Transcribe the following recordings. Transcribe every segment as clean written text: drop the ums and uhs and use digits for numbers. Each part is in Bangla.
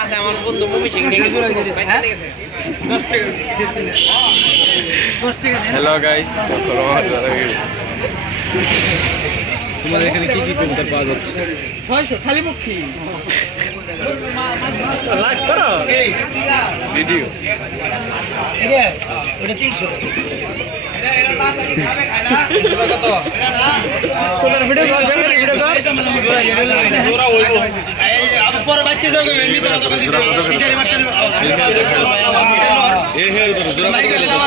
আছে আমার বন্ধু মুভি সিং নিয়ে গেছে 10 টাকা। হ্যালো গাইস, তোমাদের এখানে কি কি কবুতর পাওয়া যাচ্ছে? 600 খালি পক্ষী লাইক করো ভিডিও ওটা 300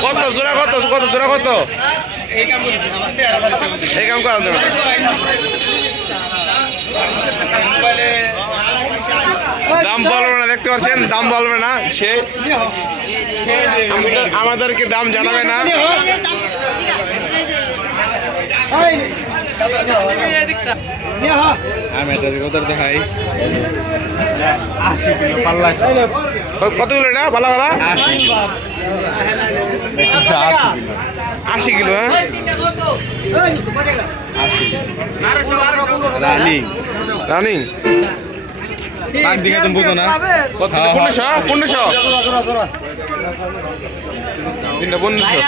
কত জোড়া কত কত জোড়া কত এই কাম করা যাবে দাম বলবে না, দেখতে পাচ্ছেন দাম বলবে না সে, আমাদেরকে দাম জানাবে না। আমি এটা কোথায় দেখাই কতগুলো এটা ভালো ভালো 80 কিলো। হ্যাঁ রানিং রানিং পাক দিকে তুমি বুঝো না 1500 তিনটা 1500